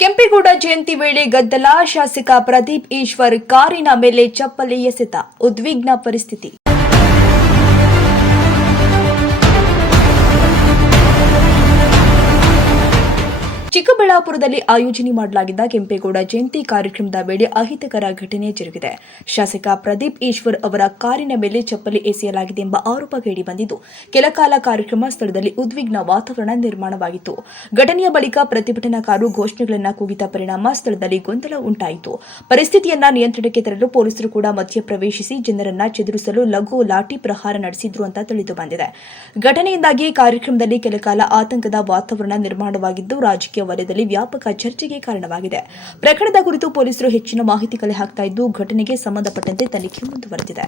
ಕೆಂಪೇಗೌಡ ಜಯಂತಿ ವೇಳೆ ಗದ್ದಲ, ಶಾಸಕ ಪ್ರದೀಪ್ ಈಶ್ವರ್ ಕಾರಿನ ಮೇಲೆ ಚಪ್ಪಲಿ ಎಸೆತ, ಉದ್ವಿಗ್ನ ಪರಿಸ್ಥಿತಿ. ಚಿಕ್ಕಬಳ್ಳಾಪುರದಲ್ಲಿ ಆಯೋಜನೆ ಮಾಡಲಾಗಿದ್ದ ಕೆಂಪೇಗೌಡ ಜಯಂತಿ ಕಾರ್ಯಕ್ರಮದ ವೇಳೆ ಅಹಿತಕರ ಘಟನೆ ಜರುಗಿದೆ. ಶಾಸಕ ಪ್ರದೀಪ್ ಈಶ್ವರ್ ಅವರ ಕಾರಿನ ಮೇಲೆ ಚಪ್ಪಲಿ ಎಸೆಯಲಾಗಿದೆ ಎಂಬ ಆರೋಪ ಕೇಳಿಬಂದಿದ್ದು, ಕೆಲಕಾಲ ಕಾರ್ಯಕ್ರಮ ಸ್ಥಳದಲ್ಲಿ ಉದ್ವಿಗ್ನ ವಾತಾವರಣ ನಿರ್ಮಾಣವಾಗಿತ್ತು. ಘಟನೆಯ ಬಳಿಕ ಪ್ರತಿಭಟನಾಕಾರರು ಘೋಷಣೆಗಳನ್ನು ಕೂಗಿದ ಪರಿಣಾಮ ಸ್ಥಳದಲ್ಲಿ ಗೊಂದಲ ಉಂಟಾಯಿತು. ಪರಿಸ್ಥಿತಿಯನ್ನ ನಿಯಂತ್ರಣಕ್ಕೆ ತರಲು ಪೊಲೀಸರು ಕೂಡ ಮಧ್ಯಪ್ರವೇಶಿಸಿ ಜನರನ್ನ ಚದುರಿಸಲು ಲಘು ಲಾಠಿ ಪ್ರಹಾರ ನಡೆಸಿದ್ರು ಅಂತ ತಿಳಿದು ಬಂದಿದೆ. ಘಟನೆಯಿಂದಾಗಿ ಕಾರ್ಯಕ್ರಮದಲ್ಲಿ ಕೆಲಕಾಲ ಆತಂಕದ ವಾತಾವರಣ ನಿರ್ಮಾಣವಾಗಿದ್ದು, ರಾಜಕೀಯ ವಲಯದಲ್ಲಿ ವ್ಯಾಪಕ ಚರ್ಚೆಗೆ ಕಾರಣವಾಗಿದೆ. ಪ್ರಕರಣದ ಕುರಿತು ಪೊಲೀಸರು ಹೆಚ್ಚಿನ ಮಾಹಿತಿ ಕಲೆ ಹಾಕ್ತಾ ಇದ್ದು, ಘಟನೆಗೆ ಸಂಬಂಧಪಟ್ಟಂತೆ ತನಿಖೆ ಮುಂದುವರೆದಿದೆ.